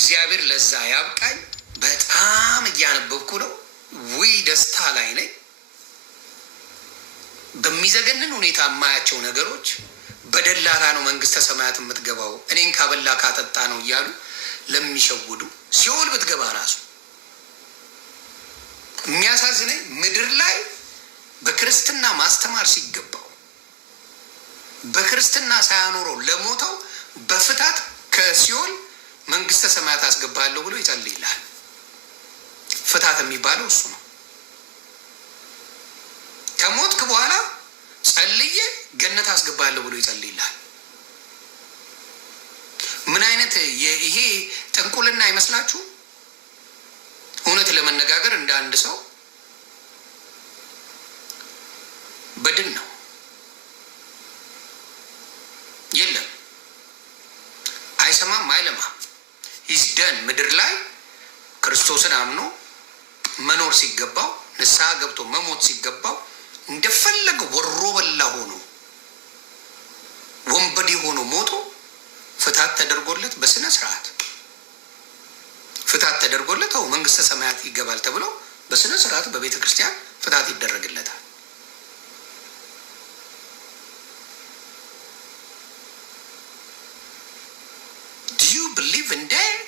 እግዚአብሔር ለዛ ያብቃኝ። በጣም እያነበብኩ ነው። ውይ ደስታ ላይ ነኝ። በሚዘገንን ሁኔታ የማያቸው ነገሮች በደላላ ነው መንግስተ ሰማያት የምትገባው እኔን ካበላ ካጠጣ ነው እያሉ ለሚሸውዱ ሲኦል ብትገባ ራሱ የሚያሳዝነኝ ምድር ላይ በክርስትና ማስተማር ሲገባው በክርስትና ሳያኖረው ለሞተው በፍታት ከሲኦል መንግስተ ሰማያት አስገባለሁ ብሎ ይጸልይልሃል። ፍታት የሚባለው እሱ ነው። ከሞትክ በኋላ ጸልዬ ገነት አስገባለሁ ብሎ ይጸልይልሃል። ምን አይነት ይሄ ጥንቁልና አይመስላችሁ? እውነት ለመነጋገር እንደ አንድ ሰው በድን ነው። የለም አይሰማም፣ አይለማም። ሂዝ ደን ምድር ላይ ክርስቶስን አምኖ መኖር ሲገባው ንስሐ ገብቶ መሞት ሲገባው እንደፈለገ ወሮ በላ ሆኖ ወንበዴ ሆኖ ሞቶ ፍታት ተደርጎለት በስነ ስርዓት ፍታት ተደርጎለት መንግስተ ሰማያት ይገባል ተብሎ በስነ ስርዓት በቤተ ክርስቲያን ፍታት ይደረግለታል። Do you believe in that?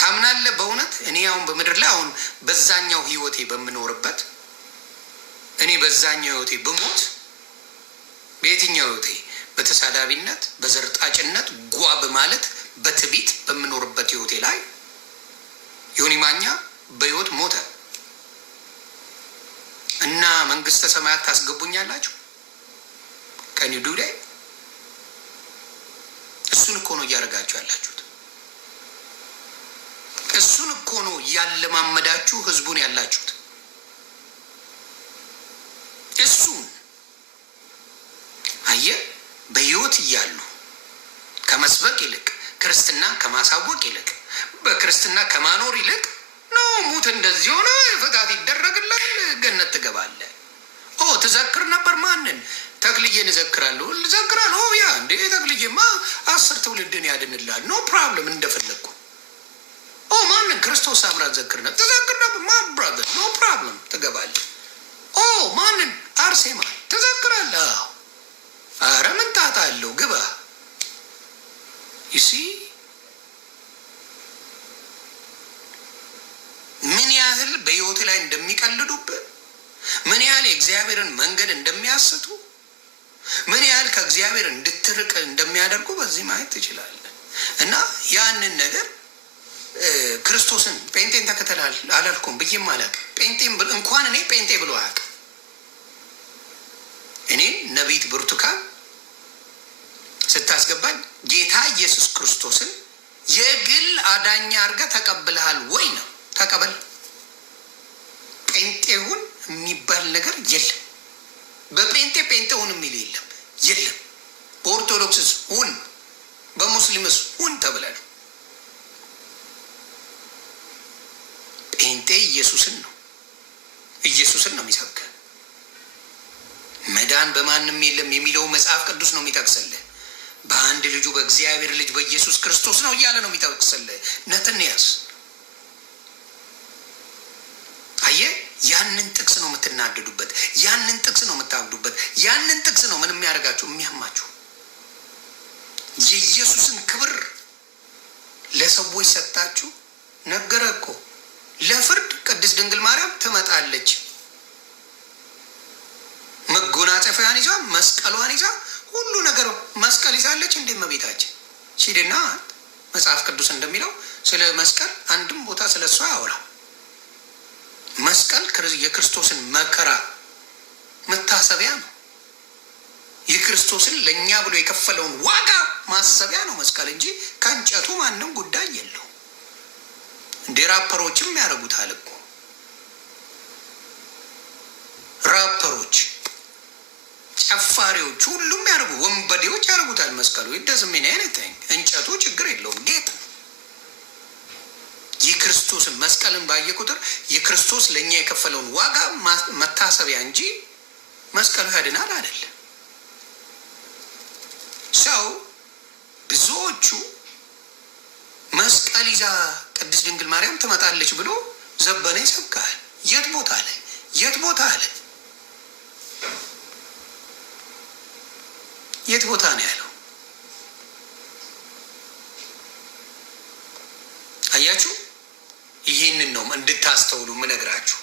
ታምናለህ? በእውነት እኔ አሁን በምድር ላይ አሁን በዛኛው ህይወቴ በምኖርበት እኔ በዛኛው ህይወቴ ብሞት በየትኛው ህይወቴ በተሳዳቢነት በዘርጣጭነት ጓ በማለት በትቢት በምኖርበት ህይወቴ ላይ ዮኒ ማኛ በህይወት ሞተ እና መንግስተ ሰማያት ታስገቡኛላችሁ? ከኒ ዱዴ እሱን እኮ ነው እያደረጋችሁ ያላችሁት። እሱን እኮ ነው ያለማመዳችሁ ህዝቡን ያላችሁት። እሱን አየህ፣ በህይወት እያሉ ከመስበክ ይልቅ ክርስትና ከማሳወቅ ይልቅ በክርስትና ከማኖር ይልቅ ነው ሙት እንደዚህ ሆነ ፍታት ይደረግላል ገነት ትገባለህ። ትዘክር ነበር ማንን? ተክልዬን እዘክራለሁ እዘክራለሁ። ያ እንደ ተክልዬማ 10 ትውልድን ያድንላል። ኖ ፕሮብለም እንደፈለግኩ። ማንን? ክርስቶስ አምራ ዘክር ነበር ትዘክር ነበር ማ ብራዘር ኖ ፕሮብለም ትገባለህ። ማንን? አርሴማ ትዘክራለህ። አረ ምን ጣጣ አለው? ግባ። ይሲ ምን ያህል በህይወት ላይ እንደሚቀልዱብህ፣ ምን ያህል የእግዚአብሔርን መንገድ እንደሚያስቱ፣ ምን ያህል ከእግዚአብሔር እንድትርቅ እንደሚያደርጉ በዚህ ማየት ትችላለህ። እና ያንን ነገር ክርስቶስን ጴንጤን ተከተላል አላልኩም ብዬም አላውቅም። ጴንጤን እንኳን እኔ ጴንጤ ብሎ አያውቅም። እኔ ነቢት ብርቱካን ስታስገባኝ ጌታ ኢየሱስ ክርስቶስን የግል አዳኛ አድርገህ ተቀብለሃል ወይ ነው። ተቀበል። ጴንጤውን የሚባል ነገር የለም። በጴንጤ ጴንጤውን የሚል የለም። በኦርቶዶክስስ ሁን፣ በሙስሊምስ ሁን ተብለ ነው። ጴንጤ ኢየሱስን ነው የሚሰብክ። መዳን በማንም የለም የሚለው መጽሐፍ ቅዱስ ነው የሚጠቅስልህ። በአንድ ልጁ በእግዚአብሔር ልጅ በኢየሱስ ክርስቶስ ነው እያለ ነው የሚጠቅስልህ። ነትንያስ አየህ፣ ያንን ጥቅስ ነው የምትናደዱበት፣ ያንን ጥቅስ ነው የምታብዱበት፣ ያንን ጥቅስ ነው ምን የሚያደርጋችሁ የሚያማችሁ። የኢየሱስን ክብር ለሰዎች ሰጣችሁ። ነገረ እኮ ለፍርድ ቅድስት ድንግል ማርያም ትመጣለች። መጎናጸፊያን ይዛ መስቀሏን ይዛ ሁሉ ነገር መስቀል ይዛለች። እንደ እመቤታችን ሲድና መጽሐፍ ቅዱስ እንደሚለው ስለ መስቀል አንድም ቦታ ስለ እሷ ያወራ። መስቀል የክርስቶስን መከራ መታሰቢያ ነው። የክርስቶስን ለእኛ ብሎ የከፈለውን ዋጋ ማሰቢያ ነው መስቀል እንጂ ከእንጨቱ ማንም ጉዳይ የለው። እንደ ራፐሮችም ያደርጉታል እኮ ራፐሮች፣ ጨፋሪዎች፣ ሁሉም ያደርጉ፣ ወንበዴዎች ያደርጉታል። መስቀሉ ይደዝሜን አይነት እንጨቱ ችግር የለውም ጌጥ። የክርስቶስን መስቀልን ባየ ቁጥር የክርስቶስ ለእኛ የከፈለውን ዋጋ መታሰቢያ እንጂ መስቀሉ ያድናል አይደለም። 'ሰው ብዙዎቹ መስቀል ይዛ ቅድስት ድንግል ማርያም ትመጣለች ብሎ ዘበነ ይሰብካል። የት ቦታ አለ? የት ቦታ አለ? የት ቦታ ነው ያለው? አያችሁ፣ ይህንን ነው እንድታስተውሉ ምነግራችሁ።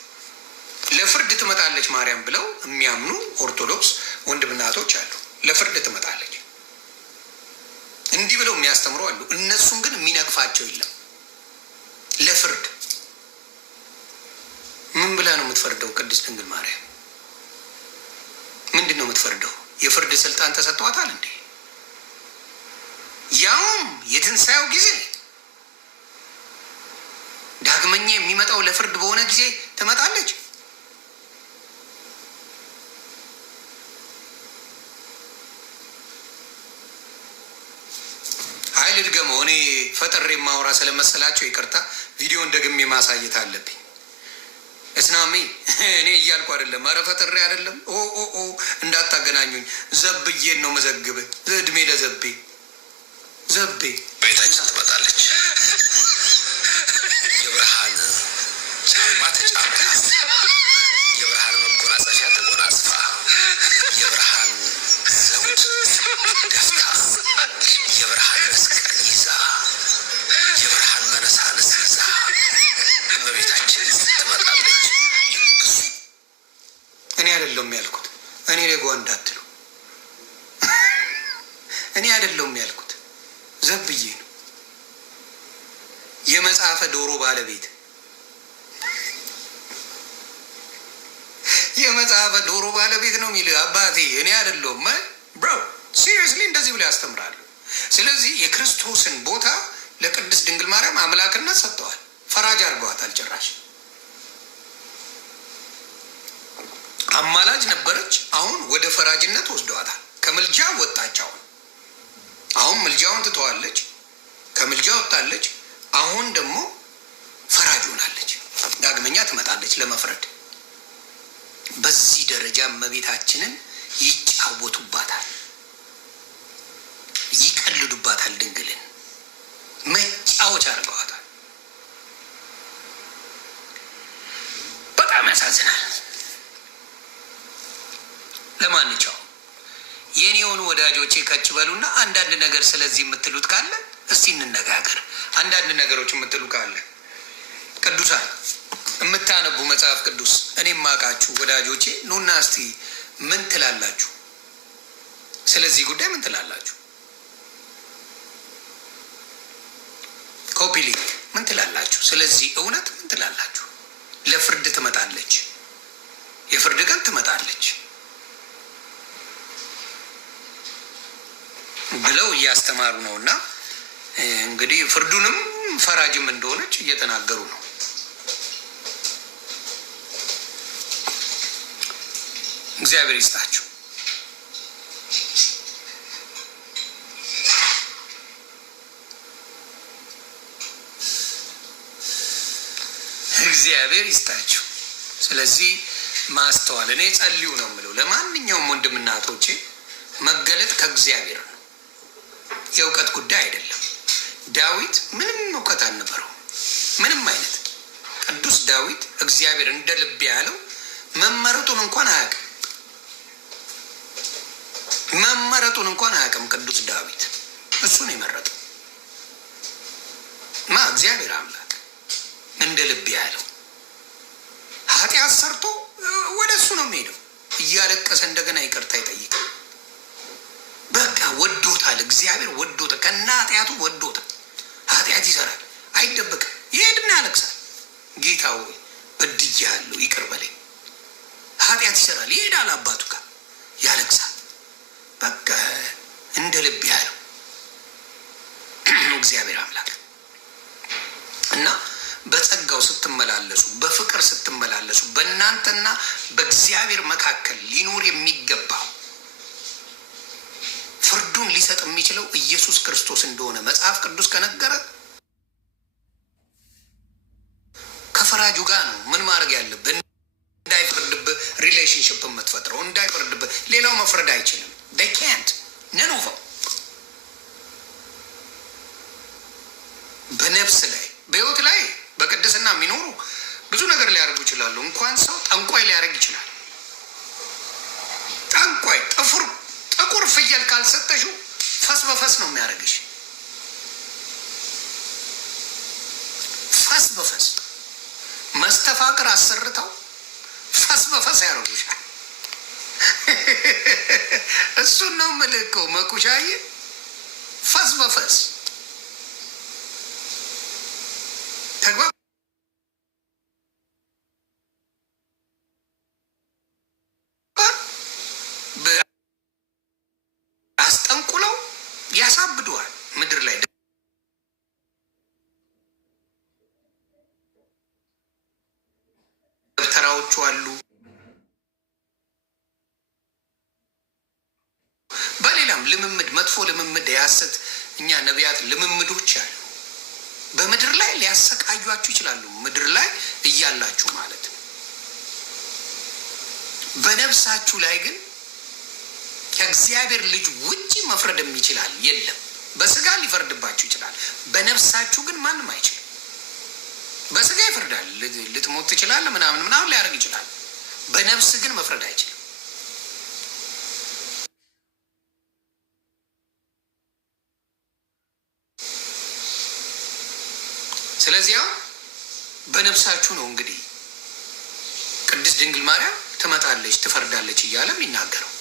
ለፍርድ ትመጣለች ማርያም ብለው የሚያምኑ ኦርቶዶክስ ወንድምና እህቶች አሉ። ለፍርድ ትመጣለች እንዲህ ብለው የሚያስተምሩ አሉ። እነሱን ግን የሚነቅፋቸው የለም። ለፍርድ ምን ብላ ነው የምትፈርደው? ቅድስት ድንግል ማርያም ምንድን ነው የምትፈርደው? የፍርድ ስልጣን ተሰጥቷታል እንዴ? ያውም የትንሣኤው ጊዜ ዳግመኛ የሚመጣው ለፍርድ በሆነ ጊዜ ትመጣለች። ኃይል ድገመው። እኔ ፈጥሬ ማውራ ስለመሰላቸው ይቅርታ፣ ቪዲዮን ደግሜ ማሳየት አለብኝ። እስናሜ እኔ እያልኩ አይደለም። ኧረ ፈጥሬ አይደለም። ኦ እንዳታገናኙኝ። ዘብዬን ነው መዘግብ። እድሜ ለዘቤ ዘቤ ቤታችን ትመጣለች። የብርሃን ጫማ ተጫምታ፣ የብርሃን መጎናጸፊያ ተጎናጽፋ፣ የብርሃን ዘውድ ደፍታ፣ የብርሃን መስቀል ይዛ፣ የብርሃን መነሳንስ ይዛ እመቤታችን ትመጣለች። እኔ አይደለሁም ያልኩት። እኔ ለጓ እንዳትሉ። እኔ አይደለሁም ያልኩት፣ ዘብዬ ነው። የመጽሐፈ ዶሮ ባለቤት የመጽሐፈ ዶሮ ባለቤት ነው የሚል አባቴ። እኔ አይደለሁም ብሮ። ሲሪየስሊ እንደዚህ ብሎ ያስተምራሉ። ስለዚህ የክርስቶስን ቦታ ለቅድስት ድንግል ማርያም አምላክነት ሰጥተዋል። ፈራጅ አድርገዋታል። ጭራሽ አማላጅ ነበረች። አሁን ወደ ፈራጅነት ወስደዋታል። ከምልጃ ወጣች። አሁን ምልጃውን ትተዋለች። ከምልጃ ወጣለች። አሁን ደግሞ ፈራጅ ሆናለች። ዳግመኛ ትመጣለች ለመፍረድ። በዚህ ደረጃ እመቤታችንን ይጫወቱባታል፣ ይቀልዱባታል። ድንግልን መጫወቻ አድርገዋታል። በጣም ያሳዝናል። ለማንኛውም የኔ የሆኑ ወዳጆቼ ከች በሉና አንዳንድ ነገር ስለዚህ የምትሉት ካለ እስቲ እንነጋገር። አንዳንድ ነገሮች የምትሉ ካለ ቅዱሳን የምታነቡ መጽሐፍ ቅዱስ እኔም ማቃችሁ ወዳጆቼ ኑና እስቲ ምን ትላላችሁ? ስለዚህ ጉዳይ ምን ትላላችሁ? ኮፒ ሊንክ ምን ትላላችሁ? ስለዚህ እውነት ምን ትላላችሁ? ለፍርድ ትመጣለች፣ የፍርድ ቀን ትመጣለች ብለው እያስተማሩ ነው። እና እንግዲህ ፍርዱንም ፈራጅም እንደሆነች እየተናገሩ ነው። እግዚአብሔር ይስጣችሁ። እግዚአብሔር ይስጣችሁ። ስለዚህ ማስተዋል፣ እኔ ጸልዩ ነው የምለው ለማንኛውም ወንድምና እህቶቼ። መገለጥ ከእግዚአብሔር ነው፣ የእውቀት ጉዳይ አይደለም። ዳዊት ምንም እውቀት አልነበረው፣ ምንም አይነት። ቅዱስ ዳዊት እግዚአብሔር እንደ ልብ ያለው መመረጡን እንኳን አያውቅም። መመረጡን እንኳን አያውቅም ቅዱስ ዳዊት። እሱን የመረጠው እግዚአብሔር አምላክ እንደ ልብ ያለው። ኃጢአት ሰርቶ ወደ እሱ ነው የሚሄደው፣ እያለቀሰ እንደገና ይቅርታ ይጠይቃል። በቃ ወዶታል፣ እግዚአብሔር ወዶታል፣ ከና ኃጢአቱ ወዶታል። ኃጢአት ይሰራል፣ አይደበቅም፣ ይሄድና ያለቅሳል። ጌታ ሆይ በድያለሁ ይቅር በለኝ። ኃጢአት ይሰራል፣ ይሄዳል አባቱ ጋር ያለቅሳል። በቃ እንደ ልብ ያለው እግዚአብሔር አምላክ እና በጸጋው ስትመላለሱ፣ በፍቅር ስትመላለሱ፣ በእናንተና በእግዚአብሔር መካከል ሊኖር የሚገባው ፍርዱን ሊሰጥ የሚችለው ኢየሱስ ክርስቶስ እንደሆነ መጽሐፍ ቅዱስ ከነገረ ከፈራጁ ጋር ነው ምን ማድረግ ያለብን። እንዳይፈርድብህ ሪሌሽንሽፕ የምትፈጥረው እንዳይፈርድብህ፣ ሌላው መፍረድ አይችልም። they can't none of them በነፍስ ላይ በህይወት ላይ በቅድስና የሚኖሩ ብዙ ነገር ሊያደርጉ ይችላሉ። እንኳን ሰው ጠንቋይ ሊያደርግ ይችላል። ጠንቋይ ጥቁር ፍየል ካልሰጠሽው ፈስ በፈስ ነው የሚያደርግሽ። ፈስ በፈስ መስተፋቅር አሰርተው ፈስ በፈስ ያደርጉሻል። እሱን ነው የምልከው መኩሻዬ፣ ፈስ በፈስ ተግባ አስጠንቁለው ያሳብደዋል። ምድር ላይ ደብተራዎቹ አሉ። በሌላም ልምምድ መጥፎ ልምምድ የሐሰት እኛ ነቢያት ልምምዶች አሉ። በምድር ላይ ሊያሰቃዩአችሁ ይችላሉ። ምድር ላይ እያላችሁ ማለት ነው። በነፍሳችሁ ላይ ግን ከእግዚአብሔር ልጅ ውጭ መፍረድም ይችላል የለም። በስጋ ሊፈርድባችሁ ይችላል። በነፍሳችሁ ግን ማንም አይችልም። በስጋ ይፈርዳል። ልትሞት ትችላለህ፣ ምናምን ሊያደርግ ይችላል። በነፍስ ግን መፍረድ አይችልም። ስለዚያ በነፍሳችሁ ነው እንግዲህ ቅድስት ድንግል ማርያም ትመጣለች ትፈርዳለች እያለ የሚናገረው።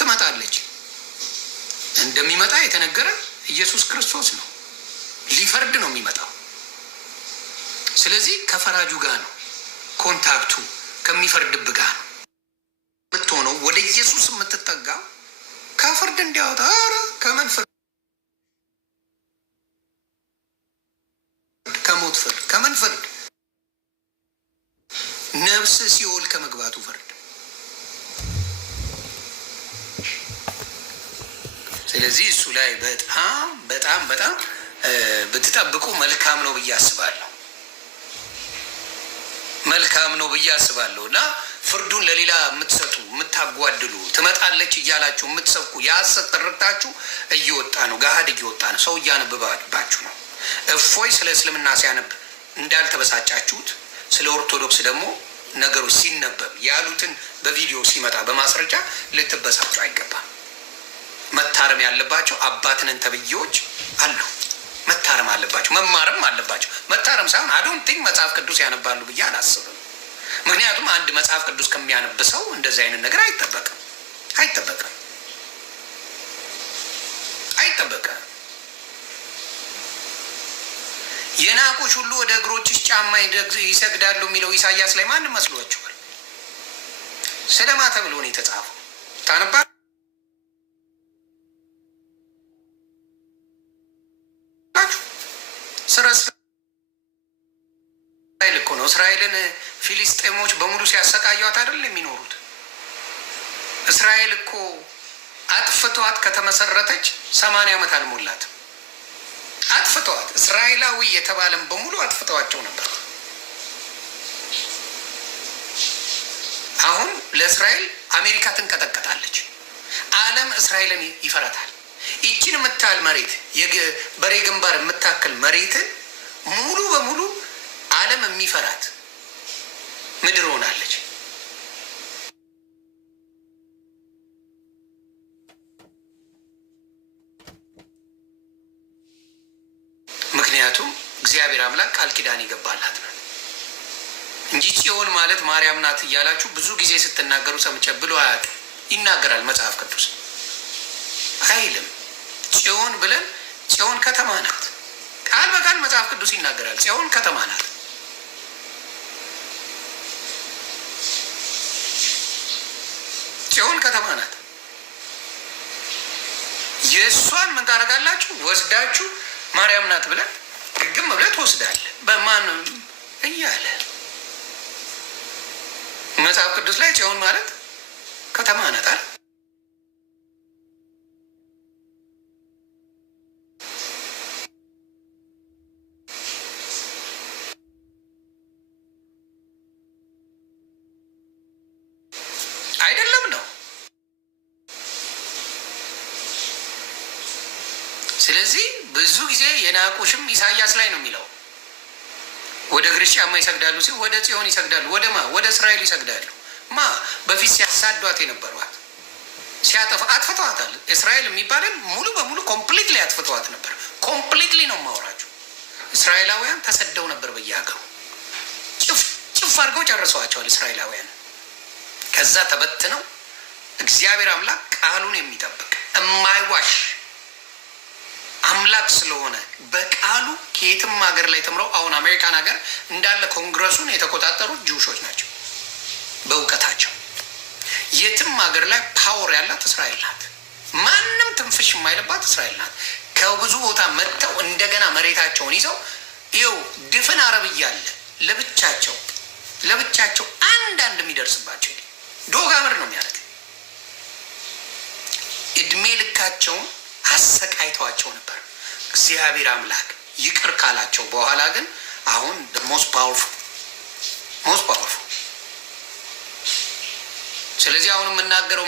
ትመጣለች እንደሚመጣ የተነገረ ኢየሱስ ክርስቶስ ነው። ሊፈርድ ነው የሚመጣው። ስለዚህ ከፈራጁ ጋር ነው ኮንታክቱ፣ ከሚፈርድብ ጋር ነው የምትሆነው። ወደ ኢየሱስ የምትጠጋ ከፍርድ እንዲያወጣ ከመንፈር ከሞት ፍርድ ከምን ፍርድ? ነፍስ ሲኦል ከመግባቱ ፍርድ። ስለዚህ እሱ ላይ በጣም በጣም በጣም ብትጠብቁ መልካም ነው ብዬ አስባለሁ። መልካም ነው ብዬ አስባለሁ። እና ፍርዱን ለሌላ የምትሰጡ የምታጓድሉ፣ ትመጣለች እያላችሁ የምትሰብኩ የሐሰት ትርክታችሁ እየወጣ ነው፣ ገሃድ እየወጣ ነው። ሰው እያነብባችሁ ነው። እፎይ ስለ እስልምና ሲያነብ እንዳልተበሳጫችሁት ስለ ኦርቶዶክስ ደግሞ ነገሮች ሲነበብ ያሉትን በቪዲዮ ሲመጣ በማስረጃ ልትበሳጩ አይገባም። መታረም ያለባቸው አባትንን ተብዬዎች አሉ። መታረም አለባቸው፣ መማርም አለባቸው። መታረም ሳይሆን አዶንት ቲንክ መጽሐፍ ቅዱስ ያነባሉ ብዬ አላስብም። ምክንያቱም አንድ መጽሐፍ ቅዱስ ከሚያነብ ሰው እንደዚህ አይነት ነገር አይጠበቅም። የናቁሽ ሁሉ ወደ እግሮችሽ ጫማ ይሰግዳሉ የሚለው ኢሳያስ ላይ ማንም መስሏችኋል? ስለማ ተብሎ ነው የተጻፈው? ታነባ ስለ እስራኤል እኮ ነው። እስራኤልን ፊሊስጤሞች በሙሉ ሲያሰቃዩት አይደል የሚኖሩት? እስራኤል እኮ አጥፍተዋት ከተመሰረተች 80 ዓመት አልሞላትም። አጥፍተዋት እስራኤላዊ የተባለም በሙሉ አጥፍተዋቸው ነበር። አሁን ለእስራኤል አሜሪካ ትንቀጠቀጣለች። ዓለም እስራኤልን ይፈራታል። ይችን የምታህል መሬት በሬ ግንባር የምታክል መሬትን ሙሉ በሙሉ ዓለም የሚፈራት ምድር ሆናለች። ምክንያቱም እግዚአብሔር አምላክ ቃል ኪዳን ይገባላት ነው እንጂ ጽዮን ማለት ማርያም ናት እያላችሁ ብዙ ጊዜ ስትናገሩ ሰምቼ ብሎ አያውቅም። ይናገራል መጽሐፍ ቅዱስ አይልም። ጽዮን ብለን ጽዮን ከተማ ናት። ቃል በቃል መጽሐፍ ቅዱስ ይናገራል። ጽዮን ከተማ ናት። ጽዮን ከተማ ናት። የእሷን ምን ታደርጋላችሁ? ወስዳችሁ ማርያም ናት ብለን ግግም ብለህ ትወስዳለህ። በማን እያለ መጽሐፍ ቅዱስ ላይ ጽዮን ማለት ከተማ ናት አይደል? አይደለም ነው። ስለዚህ ብዙ ጊዜ የናቁሽም ኢሳያስ ላይ ነው የሚለው። ወደ እግርሽ ጫማ ይሰግዳሉ ሲል ወደ ጽዮን ይሰግዳሉ። ወደ ማ? ወደ እስራኤል ይሰግዳሉ። ማ? በፊት ሲያሳዷት የነበሯት አጥፍተዋታል። እስራኤል የሚባለን ሙሉ በሙሉ ኮምፕሊትሊ አጥፍተዋት ነበር። ኮምፕሊትሊ ነው የማወራቸው። እስራኤላውያን ተሰደው ነበር በየሀገሩ። ጭፍ አድርገው ጨርሰዋቸዋል እስራኤላውያን። ከዛ ተበትነው እግዚአብሔር አምላክ ቃሉን የሚጠብቅ የማይዋሽ አምላክ ስለሆነ በቃሉ ከየትም ሀገር ላይ ተምረው አሁን አሜሪካን ሀገር እንዳለ ኮንግረሱን የተቆጣጠሩት ጅውሾች ናቸው በእውቀታቸው። የትም ሀገር ላይ ፓወር ያላት እስራኤል ናት። ማንም ትንፍሽ የማይልባት እስራኤል ናት። ከብዙ ቦታ መጥተው እንደገና መሬታቸውን ይዘው ይኸው ድፍን አረብ እያለ ለብቻቸው አንዳንድ የሚደርስባቸው ዶግ አመድ ነው የሚያደርግ። እድሜ ልካቸውን አሰቃይተዋቸው ነበር። እግዚአብሔር አምላክ ይቅር ካላቸው በኋላ ግን አሁን ሞስት ፓወርፉል። ስለዚህ አሁን የምናገረው